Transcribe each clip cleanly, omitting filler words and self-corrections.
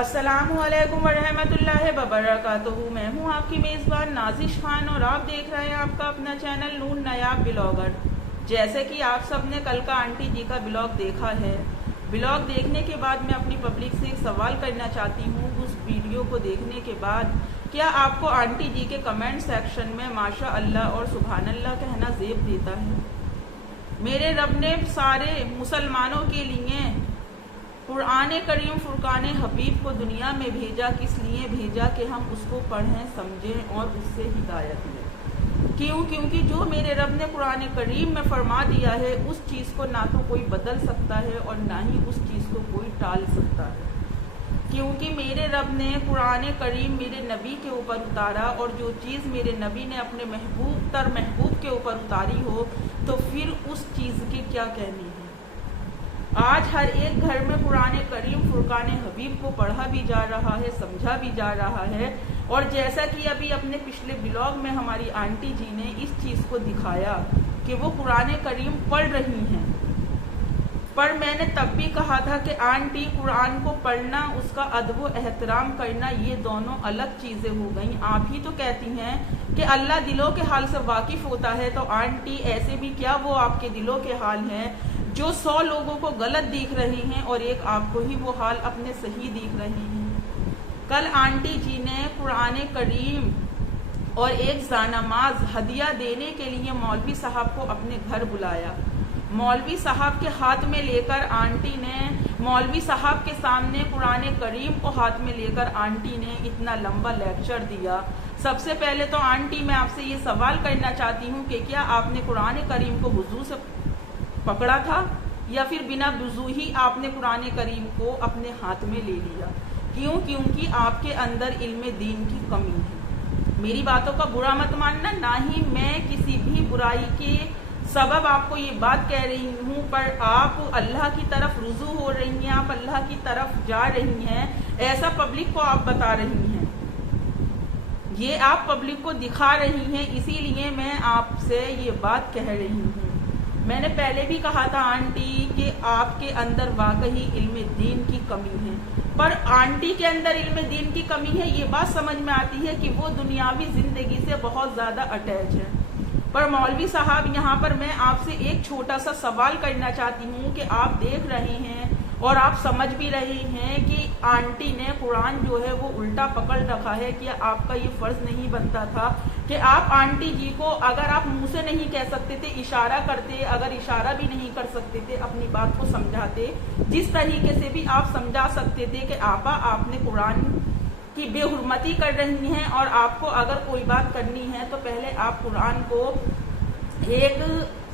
السلام علیکم ورحمۃ اللہ وبرکاتہ۔ میں ہوں آپ کی میزبان نازش خان اور آپ دیکھ رہے ہیں آپ کا اپنا چینل نور نایاب بلاگر۔ جیسے کہ آپ سب نے کل کا آنٹی جی کا بلاگ دیکھا ہے، بلاگ دیکھنے کے بعد میں اپنی پبلک سے ایک سوال کرنا چاہتی ہوں۔ اس ویڈیو کو دیکھنے کے بعد کیا آپ کو آنٹی جی کے کمنٹ سیکشن میں ماشاء اللہ اور سبحان اللہ کہنا زیب دیتا ہے؟ میرے رب نے سارے مسلمانوں کے لیے قرآن کریم فرقان حبیب کو دنیا میں بھیجا، کس لیے بھیجا؟ کہ ہم اس کو پڑھیں، سمجھیں اور اس سے ہدایت لیں۔ کیونکہ جو میرے رب نے قرآن کریم میں فرما دیا ہے اس چیز کو نہ تو کوئی بدل سکتا ہے اور نہ ہی اس چیز کو کوئی ٹال سکتا ہے۔ کیونکہ میرے رب نے قرآن کریم میرے نبی کے اوپر اتارا، اور جو چیز میرے نبی نے اپنے محبوب کے اوپر اتاری ہو تو پھر اس چیز کی کیا کہنی ہے۔ آج ہر ایک گھر میں قرآن کریم فرقان حبیب کو پڑھا بھی جا رہا ہے، سمجھا بھی جا رہا ہے، اور جیسا کہ ابھی اپنے پچھلے بلاگ میں ہماری آنٹی جی نے اس چیز کو دکھایا کہ وہ قرآن کریم پڑھ رہی ہیں، پر میں نے تب بھی کہا تھا کہ آنٹی قرآن کو پڑھنا، اس کا ادب و احترام کرنا یہ دونوں الگ چیزیں ہو گئیں۔ آپ ہی تو کہتی ہیں کہ اللہ دلوں کے حال سے واقف ہوتا ہے، تو آنٹی ایسے بھی کیا وہ آپ کے دلوں کے حال ہیں جو 100 لوگوں کو غلط دیکھ رہے ہیں اور ایک آپ کو ہی وہ حال اپنے صحیح دیکھ رہے ہیں۔ کل آنٹی جی نے قرآن کریم اور ایک جانماز ہدیہ دینے کے لیے مولوی صاحب کو اپنے گھر بلایا۔ مولوی صاحب کے ہاتھ میں لے کر آنٹی نے مولوی صاحب کے سامنے قرآن کریم کو ہاتھ میں لے کر آنٹی نے اتنا لمبا لیکچر دیا۔ سب سے پہلے تو آنٹی میں آپ سے یہ سوال کرنا چاہتی ہوں کہ کیا آپ نے قرآن کریم کو وضو سے پکڑا تھا یا پھر بنا وضو ہی آپ نے قرآن کریم کو اپنے ہاتھ میں لے لیا؟ کیونکہ آپ کے اندر علم دین کی کمی ہے۔ میری باتوں کا برا مت ماننا، نہ ہی میں کسی بھی برائی کے سبب آپ کو یہ بات کہہ رہی ہوں، پر آپ اللہ کی طرف رجوع ہو رہی ہیں، آپ اللہ کی طرف جا رہی ہیں، ایسا پبلک کو آپ بتا رہی ہیں، یہ آپ پبلک کو دکھا رہی ہیں، اسی لیے میں آپ سے یہ بات کہہ رہی ہوں۔ میں نے پہلے بھی کہا تھا آنٹی کہ آپ کے اندر واقعی علم دین کی کمی ہے، پر آنٹی کے اندر علم دین کی کمی ہے یہ بات سمجھ میں آتی ہے کہ وہ دنیاوی زندگی سے بہت زیادہ اٹیچ ہے۔ پر مولوی صاحب یہاں پر میں آپ سے ایک چھوٹا سا سوال کرنا چاہتی ہوں کہ آپ دیکھ رہے ہیں اور آپ سمجھ بھی رہے ہیں کہ آنٹی نے قرآن جو ہے وہ الٹا پکڑ رکھا ہے، کہ آپ کا یہ فرض نہیں بنتا تھا کہ آپ آنٹی جی کو اگر آپ منہ سے نہیں کہہ سکتے تھے اشارہ کرتے، اگر اشارہ بھی نہیں کر سکتے تھے اپنی بات کو سمجھاتے، جس طریقے سے بھی آپ سمجھا سکتے تھے کہ آپا آپ نے قرآن کی بے حرمتی کر رہی ہیں، اور آپ کو اگر کوئی بات کرنی ہے تو پہلے آپ قرآن کو ایک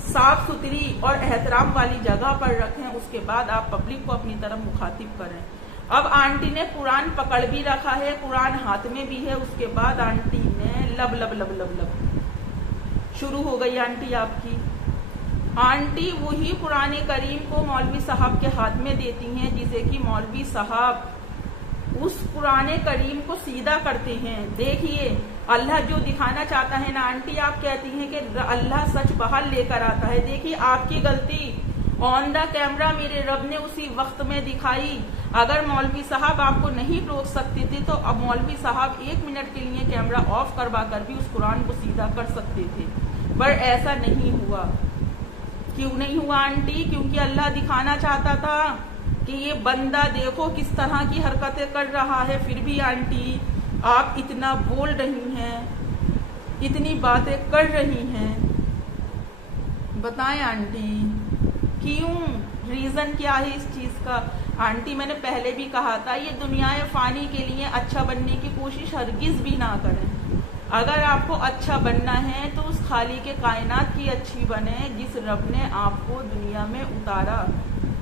صاف ستھری اور احترام والی جگہ پر رکھیں، اس کے بعد آپ پبلک کو اپنی طرف مخاطب کریں۔ اب آنٹی نے قرآن پکڑ بھی رکھا ہے، قرآن ہاتھ میں بھی ہے، اس کے بعد آنٹی نے لب لب لب لب لب شروع ہو گئی آنٹی آپ کی۔ آنٹی وہی قرآن کریم کو مولوی صاحب کے ہاتھ میں دیتی ہیں جسے کہ مولوی صاحب اس قرآن کریم کو سیدھا کرتے ہیں۔ دیکھیے اللہ جو دکھانا چاہتا ہے نا آنٹی، آپ کہتی ہیں کہ اللہ سچ باہر لے کر آتا ہے، دیکھیے آپ کی غلطی آن دا کیمرہ میرے رب نے اسی وقت میں دکھائی۔ اگر مولوی صاحب آپ کو نہیں روک سکتے تھے تو اب مولوی صاحب 1 منٹ کے لیے کیمرہ آف کروا کر بھی اس قرآن کو سیدھا کر سکتے تھے، پر ایسا نہیں ہوا۔ کیوں نہیں ہوا آنٹی؟ کیونکہ اللہ دکھانا چاہتا تھا کہ یہ بندہ دیکھو کس طرح کی حرکتیں کر رہا ہے۔ پھر بھی آنٹی آپ اتنا بول رہی ہیں، اتنی باتیں کر رہی ہیں، بتائیں آنٹی کیوں؟ ریزن کیا ہے اس چیز کا؟ آنٹی میں نے پہلے بھی کہا تھا یہ دنیا فانی کے لیے اچھا بننے کی کوشش ہرگز بھی نہ کریں۔ اگر آپ کو اچھا بننا ہے تو اس خالق کائنات کی اچھی بنے جس رب نے آپ کو دنیا میں اتارا،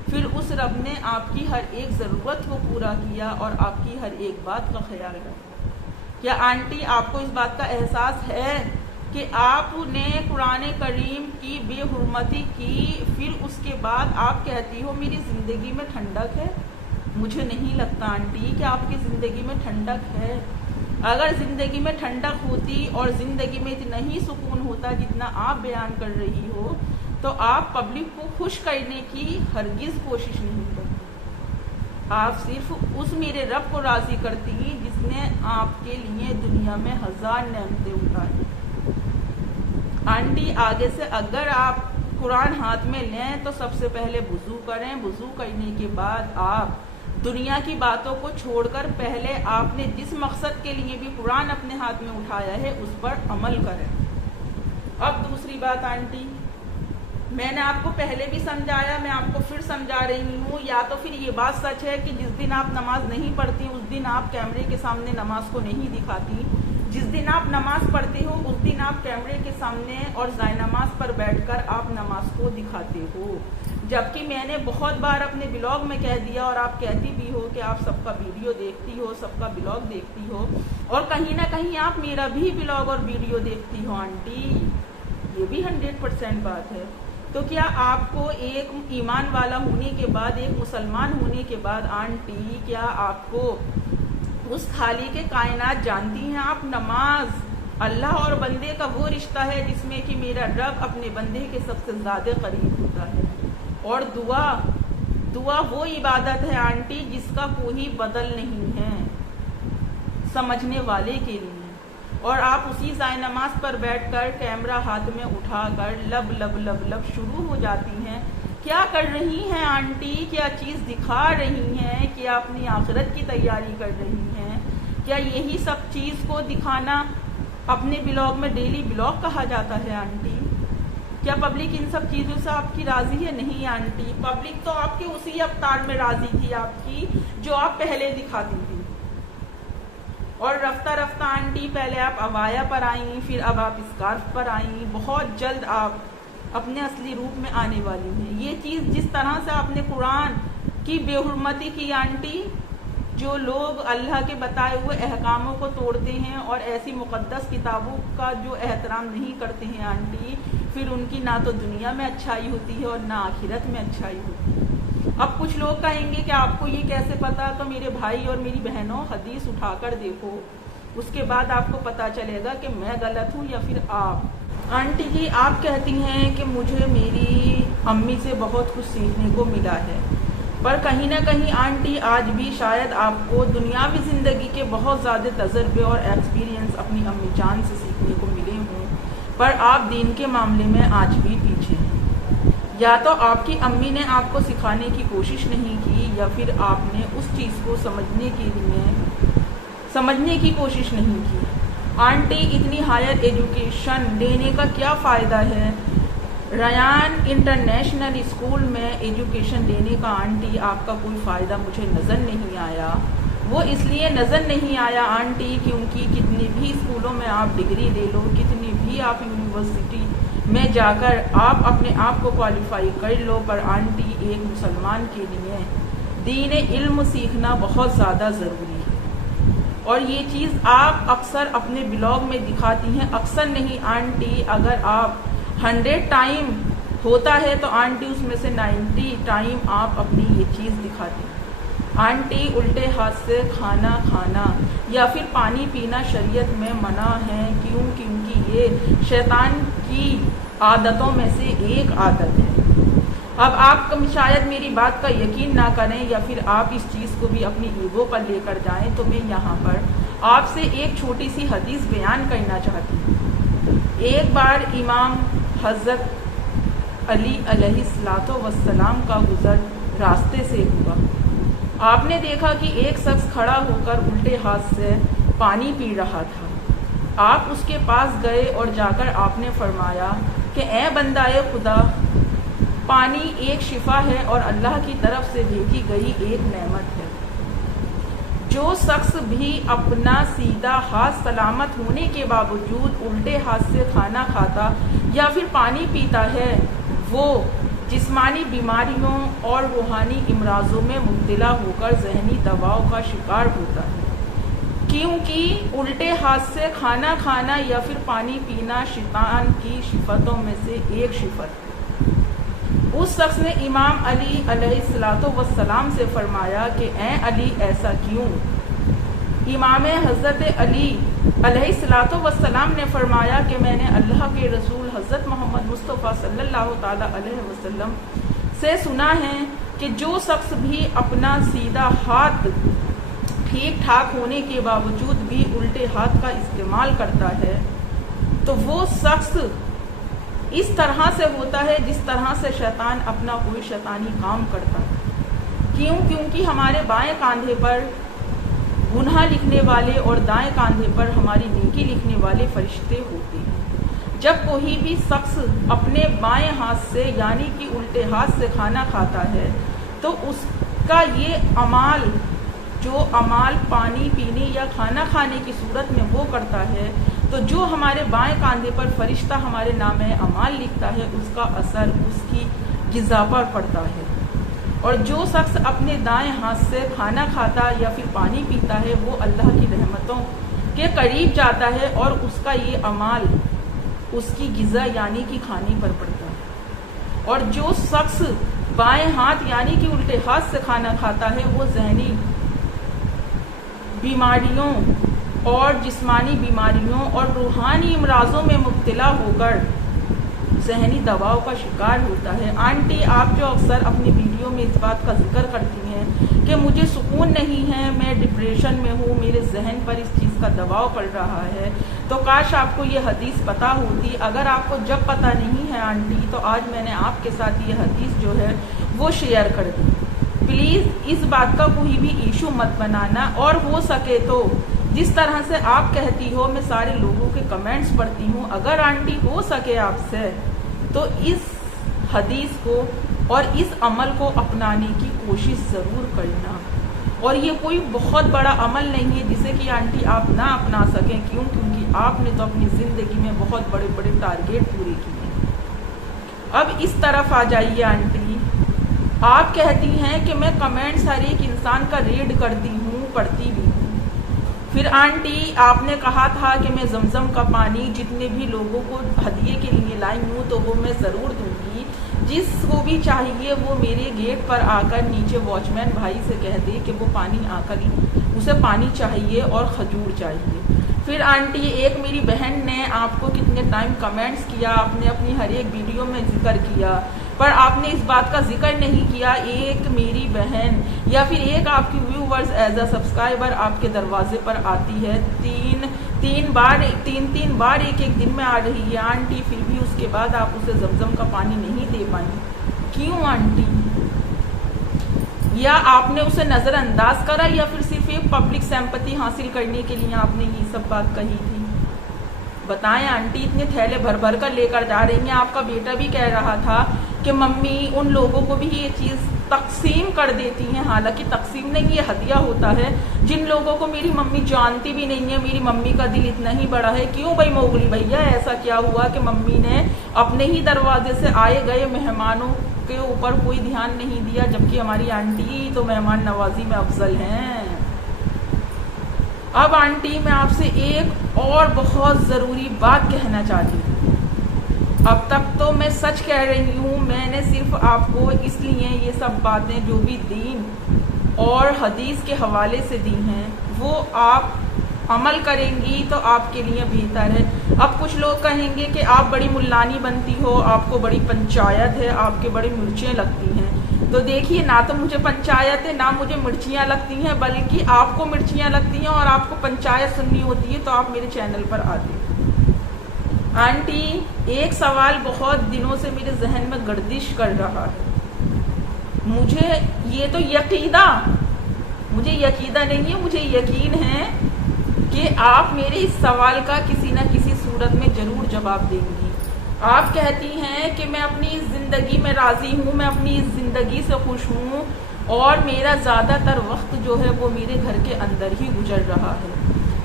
پھر اس رب نے آپ کی ہر ایک ضرورت کو پورا کیا اور آپ کی ہر ایک بات کا خیال رکھا۔ کیا آنٹی آپ کو اس بات کا احساس ہے کہ آپ نے قرآن کریم کی بے حرمتی کی، پھر اس کے بعد آپ کہتی ہو میری زندگی میں ٹھنڈک ہے؟ مجھے نہیں لگتا آنٹی کہ آپ کی زندگی میں ٹھنڈک ہے۔ اگر زندگی میں ٹھنڈک ہوتی اور زندگی میں اتنا ہی سکون ہوتا جتنا آپ بیان کر رہی ہو تو آپ پبلک کو خوش کرنے کی ہرگز کوشش نہیں کرتی۔ آپ صرف اس میرے رب کو راضی کرتی ہیں جس نے آپ کے لیے دنیا میں 1000 نعمتیں اٹھائی۔ آنٹی آگے سے اگر آپ قرآن ہاتھ میں لیں تو سب سے پہلے وضو کریں، وضو کرنے کے بعد آپ دنیا کی باتوں کو چھوڑ کر پہلے آپ نے جس مقصد کے لیے بھی قرآن اپنے ہاتھ میں اٹھایا ہے اس پر عمل کریں۔ اب دوسری بات آنٹی، میں نے آپ کو پہلے بھی سمجھایا، میں آپ کو پھر سمجھا رہی ہوں، یا تو پھر یہ بات سچ ہے کہ جس دن آپ نماز نہیں پڑھتی اس دن آپ کیمرے کے سامنے نماز کو نہیں دکھاتی، جس دن آپ نماز پڑھتے ہو اس دن آپ کیمرے کے سامنے اور زائے نماز پر بیٹھ کر آپ نماز کو دکھاتے ہو، جبکہ میں نے بہت بار اپنے بلاگ میں کہہ دیا اور آپ کہتی بھی ہو کہ آپ سب کا ویڈیو دیکھتی ہو، سب کا بلاگ دیکھتی ہو، اور کہیں نہ کہیں آپ میرا بھی بلاگ اور ویڈیو دیکھتی ہو آنٹی، یہ بھی 100% بات ہے۔ تو کیا آپ کو ایک ایمان والا ہونے کے بعد، ایک مسلمان ہونے کے بعد آنٹی، کیا آپ کو اس خالق کے کائنات جانتی ہیں آپ؟ نماز اللہ اور بندے کا وہ رشتہ ہے جس میں کہ میرا رب اپنے بندے کے سب سے زیادہ قریب ہوتا ہے، اور دعا وہ عبادت ہے آنٹی جس کا کوئی بدل نہیں ہے سمجھنے والے کے لیے، اور آپ اسی زائے نماز پر بیٹھ کر کیمرہ ہاتھ میں اٹھا کر لب لب لب لب شروع ہو جاتی ہیں۔ کیا کر رہی ہیں آنٹی؟ کیا چیز دکھا رہی ہیں؟ کیا اپنی آخرت کی تیاری کر رہی ہیں؟ کیا یہی سب چیز کو دکھانا اپنے بلاگ میں ڈیلی بلاگ کہا جاتا ہے آنٹی؟ کیا پبلک ان سب چیزوں سے آپ کی راضی ہے؟ نہیں آنٹی، پبلک تو آپ کے اسی اوتار میں راضی تھی آپ کی جو آپ پہلے دکھاتی تھی، اور رفتہ رفتہ آنٹی پہلے آپ عبایا پر آئیں، پھر اب آپ اسکارف پر آئیں، بہت جلد آپ اپنے اصلی روپ میں آنے والی ہیں۔ یہ چیز جس طرح سے آپ نے قرآن کی بے حرمتی کی آنٹی، جو لوگ اللہ کے بتائے ہوئے احکاموں کو توڑتے ہیں اور ایسی مقدس کتابوں کا جو احترام نہیں کرتے ہیں آنٹی، پھر ان کی نہ تو دنیا میں اچھائی ہوتی ہے اور نہ آخرت میں اچھائی ہوتی ہے۔ اب کچھ لوگ کہیں گے کہ آپ کو یہ کیسے پتا؟ تو میرے بھائی اور میری بہنوں، حدیث اٹھا کر دیکھو، اس کے بعد آپ کو پتا چلے گا کہ میں غلط ہوں یا پھر آپ۔ آنٹی جی آپ کہتی ہیں کہ مجھے میری امی سے بہت کچھ سیکھنے کو ملا ہے، پر کہیں نہ کہیں آنٹی آج بھی شاید آپ کو دنیاوی زندگی کے بہت زیادہ تجربے اور ایکسپیرینس اپنی امی جان سے سیکھنے کو ملے ہوں، پر آپ دین کے معاملے میں آج بھی پیچھے ہیں۔ یا تو آپ کی امی نے آپ کو سکھانے کی کوشش نہیں کی، یا پھر آپ نے اس چیز کو سمجھنے کی کوشش نہیں کی۔ آنٹی اتنی ہائر ایجوکیشن لینے کا کیا فائدہ ہے؟ ریان انٹرنیشنل اسکول میں ایجوکیشن لینے کا آنٹی آپ کا کوئی فائدہ مجھے نظر نہیں آیا۔ وہ اس لیے نظر نہیں آیا آنٹی کیونکہ کتنے بھی اسکولوں میں آپ ڈگری لے لو، کتنی بھی آپ یونیورسٹی میں جا کر آپ اپنے آپ کو کوالیفائی کر لو، پر آنٹی ایک مسلمان کے لیے دین علم سیکھنا بہت زیادہ ضروری ہے، اور یہ چیز آپ اکثر اپنے بلاگ میں دکھاتی ہیں، اکثر نہیں آنٹی۔ اگر آپ 100 ٹائم ہوتا ہے تو آنٹی اس میں سے 90 ٹائم آپ اپنی یہ چیز دکھاتی ہیں۔ آنٹی الٹے ہاتھ سے کھانا کھانا یا پھر پانی پینا شریعت میں منع ہے، کیونکہ یہ شیطان کی عادتوں میں سے ایک عادت ہے۔ اب آپ شاید میری بات کا یقین نہ کریں یا پھر آپ اس چیز کو بھی اپنی ایگو پر لے کر جائیں، تو میں یہاں پر آپ سے ایک چھوٹی سی حدیث بیان کرنا چاہتی ہوں۔ ایک بار امام حضرت علی علیہ السلام کا گزر راستے سے ہوا۔ آپ نے دیکھا کہ ایک شخص کھڑا ہو کر الٹے ہاتھ سے پانی پی رہا تھا۔ آپ اس کے پاس گئے اور جا کر آپ نے فرمایا کہ اے بندہ خدا، پانی ایک شفا ہے اور اللہ کی طرف سے بھیجی گئی ایک نعمت ہے۔ جو شخص بھی اپنا سیدھا ہاتھ سلامت ہونے کے باوجود الٹے ہاتھ سے کھانا کھاتا یا پھر پانی پیتا ہے، وہ جسمانی بیماریوں اور روحانی امراضوں میں مبتلا ہو کر ذہنی دباؤ کا شکار ہوتا ہے، کیونکہ الٹے ہاتھ سے کھانا کھانا یا پھر پانی پینا شیطان کی صفتوں میں سے ایک صفت ہے۔ اس شخص نے امام علی علیہ السلام سے فرمایا کہ اے علی ایسا کیوں؟ امام حضرت علی علیہ السلام نے فرمایا کہ میں نے اللہ کے رسول حضرت محمد مصطفیٰ صلی اللہ تعالی علیہ وسلم سے سنا ہے کہ جو شخص بھی اپنا سیدھا ہاتھ ٹھیک ٹھاک ہونے کے باوجود بھی الٹے ہاتھ کا استعمال کرتا ہے تو وہ شخص اس طرح سے ہوتا ہے جس طرح سے شیطان اپنا کوئی شیطانی کام کرتا ہے. کیونکہ ہمارے بائیں کاندھے پر گناہ لکھنے والے اور دائیں کاندھے پر ہماری نیکی لکھنے والے فرشتے ہوتے ہیں. جب کوئی بھی شخص اپنے بائیں ہاتھ سے یعنی کہ الٹے ہاتھ سے کھانا کھاتا ہے تو اس کا یہ اعمال جو اعمال پانی پینے یا کھانا کھانے کی صورت میں وہ کرتا ہے تو جو ہمارے بائیں کاندھے پر فرشتہ ہمارے نامہ اعمال لکھتا ہے اس کا اثر اس کی غذا پر پڑتا ہے. اور جو شخص اپنے دائیں ہاتھ سے کھانا کھاتا یا پھر پانی پیتا ہے وہ اللہ کی رحمتوں کے قریب جاتا ہے اور اس کا یہ اعمال اس کی غذا یعنی کہ کھانے پر پڑتا ہے. اور جو شخص بائیں ہاتھ یعنی کہ الٹے ہاتھ سے کھانا کھاتا ہے وہ ذہنی بیماریوں اور جسمانی بیماریوں اور روحانی امراضوں میں مبتلا ہو کر ذہنی دباؤ کا شکار ہوتا ہے. آنٹی آپ جو اکثر اپنی ویڈیو میں اس بات کا ذکر کرتی ہیں کہ مجھے سکون نہیں ہے, میں ڈپریشن میں ہوں, میرے ذہن پر اس چیز کا دباؤ پڑ رہا ہے, تو کاش آپ کو یہ حدیث پتہ ہوتی. اگر آپ کو جب پتہ نہیں ہے آنٹی تو آج میں نے آپ کے ساتھ یہ حدیث جو ہے وہ شیئر کر دی. پلیز اس بات کا کوئی بھی ایشو مت بنانا, اور ہو سکے تو جس طرح سے آپ کہتی ہو میں سارے لوگوں کے کمنٹس پڑھتی ہوں, اگر آنٹی ہو سکے آپ سے تو اس حدیث کو اور اس عمل کو اپنانے کی کوشش ضرور کرنا. اور یہ کوئی بہت بڑا عمل نہیں ہے جسے کہ آنٹی آپ نہ اپنا سکیں. کیونکہ آپ نے تو اپنی زندگی میں بہت بڑے بڑے ٹارگیٹ پورے کیے ہیں. اب اس طرف آ جائیے آنٹی, آپ کہتی ہیں کہ میں کمنٹس ہر ایک انسان کا ریڈ کرتی ہوں, پڑھتی بھی ہوں. پھر آنٹی آپ نے کہا تھا کہ میں زمزم کا پانی جتنے بھی لوگوں کو ہدیے کے لیے لائی ہوں تو وہ میں ضرور دوں گی. جس کو بھی چاہیے وہ میرے گیٹ پر آ کر نیچے واچ مین بھائی سے کہہ دے کہ وہ پانی آ کر اسے پانی چاہیے اور کھجور چاہیے. پھر آنٹی ایک میری بہن نے آپ کو کتنے ٹائم کمنٹس کیا, آپ نے اپنی ہر ایک ویڈیو میں ذکر کیا, پر آپ نے اس بات کا ذکر نہیں کیا. ایک میری بہن یا پھر ایک آپ کی ویورز ایز اے سبسکرائبر آپ کے دروازے پر آتی ہے, تین بار ایک دن میں آ رہی ہے آنٹی, پھر بھی اس کے بعد آپ اسے زمزم کا پانی نہیں دے پائیں. کیوں آنٹی؟ یا آپ نے اسے نظر انداز کرا یا پھر صرف ایک پبلک سمپتی حاصل کرنے کے لیے آپ نے یہ سب بات کہی تھی؟ بتائیں آنٹی. اتنے تھیلے بھر بھر کر لے کر جا رہی ہیں. آپ کا بیٹا بھی کہہ رہا تھا کہ ممی ان لوگوں کو بھی یہ چیز تقسیم کر دیتی ہیں. حالانکہ تقسیم نہیں, یہ ہدیہ ہوتا ہے. جن لوگوں کو میری ممی جانتی بھی نہیں ہے, میری ممی کا دل اتنا ہی بڑا ہے. کیوں بھائی موغلی بھیا, ایسا کیا ہوا کہ ممی نے اپنے ہی دروازے سے آئے گئے مہمانوں کے اوپر کوئی دھیان نہیں دیا, جبکہ ہماری آنٹی تو مہمان نوازی میں افضل ہیں. اب آنٹی میں آپ سے ایک اور بہت ضروری بات کہنا چاہتی ہوں. اب تک تو میں سچ کہہ رہی ہوں, میں نے صرف آپ کو اس لیے یہ سب باتیں جو بھی دین اور حدیث کے حوالے سے دی ہیں وہ آپ عمل کریں گی تو آپ کے لیے بہتر ہے. اب کچھ لوگ کہیں گے کہ آپ بڑی ملانی بنتی ہو, آپ کو بڑی پنچایت ہے, آپ کے بڑی مرچیں لگتی ہیں. تو دیکھیے, نہ تو مجھے پنچایت ہے نہ مجھے مرچیاں لگتی ہیں, بلکہ آپ کو مرچیاں لگتی ہیں اور آپ کو پنچایت سننی ہوتی ہے تو آپ میرے چینل پر آتے ہیں. آنٹی ایک سوال بہت دنوں سے میرے ذہن میں گردش کر رہا ہے. مجھے یہ تو مجھے یقینہ نہیں ہے, مجھے یقین ہے کہ آپ میرے اس سوال کا کسی نہ کسی صورت میں ضرور جواب دیں گی. آپ کہتی ہیں کہ میں اپنی اس زندگی میں راضی ہوں, میں اپنی اس زندگی سے خوش ہوں, اور میرا زیادہ تر وقت جو ہے وہ میرے گھر کے اندر ہی گزر رہا ہے.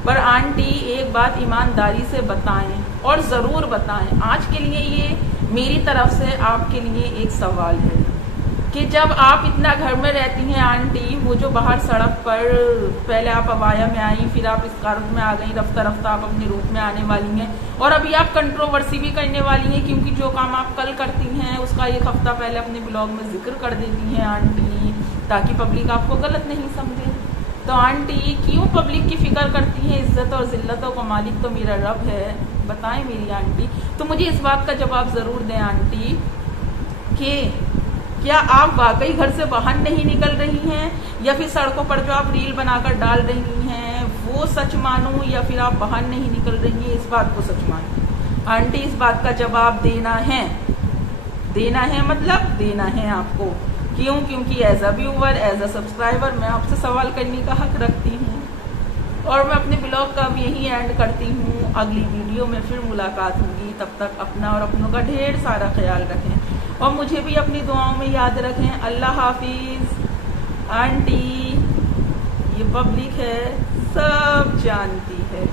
پر آنٹی ایک بات ایمانداری سے بتائیں, اور ضرور بتائیں. آج کے لیے یہ میری طرف سے آپ کے لیے ایک سوال ہے کہ جب آپ اتنا گھر میں رہتی ہیں آنٹی, وہ جو باہر سڑک پر پہلے آپ ابایا میں آئی, پھر آپ اسکارف میں آ گئی, رفتہ رفتہ آپ اپنی روپ میں آنے والی ہیں, اور ابھی آپ کنٹروورسی بھی کرنے والی ہیں کیونکہ جو کام آپ کل کرتی ہیں اس کا ایک ہفتہ پہلے اپنے بلاگ میں ذکر کر دیتی ہیں آنٹی, تاکہ پبلک آپ کو غلط نہیں سمجھے. تو آنٹی کیوں پبلک کی فکر کرتی ہیں؟ عزت اور ذلتوں کا مالک تو میرا رب ہے. بتائیں میری آنٹی. تو مجھے اس بات کا جواب ضرور دیں آنٹی کہ کیا آپ واقعی گھر سے باہر نہیں نکل رہی ہیں، یا پھر سڑکوں پر جو آپ ریل بنا کر ڈال رہی ہیں وہ سچ مانوں، یا پھر آپ باہر نہیں نکل رہی ہیں اس بات کو سچ مانوں؟ آنٹی اس بات کا جواب دینا ہے مطلب دینا ہے آپ کو۔ کیوں؟ کیونکہ as a viewer, as a subscriber میں آپ سے سوال کرنے کا حق رکھتی ہوں۔ اور میں اپنے بلاگ کا اب یہی اینڈ کرتی ہوں، اگلی ویڈیو میں پھر ملاقات ہوگی، تب تک اپنا اور اپنوں کا ڈھیر سارا خیال رکھیں اور مجھے بھی اپنی دعاؤں میں یاد رکھیں۔ اللہ حافظ۔ آنٹی یہ پبلک ہے، سب جانتی ہے۔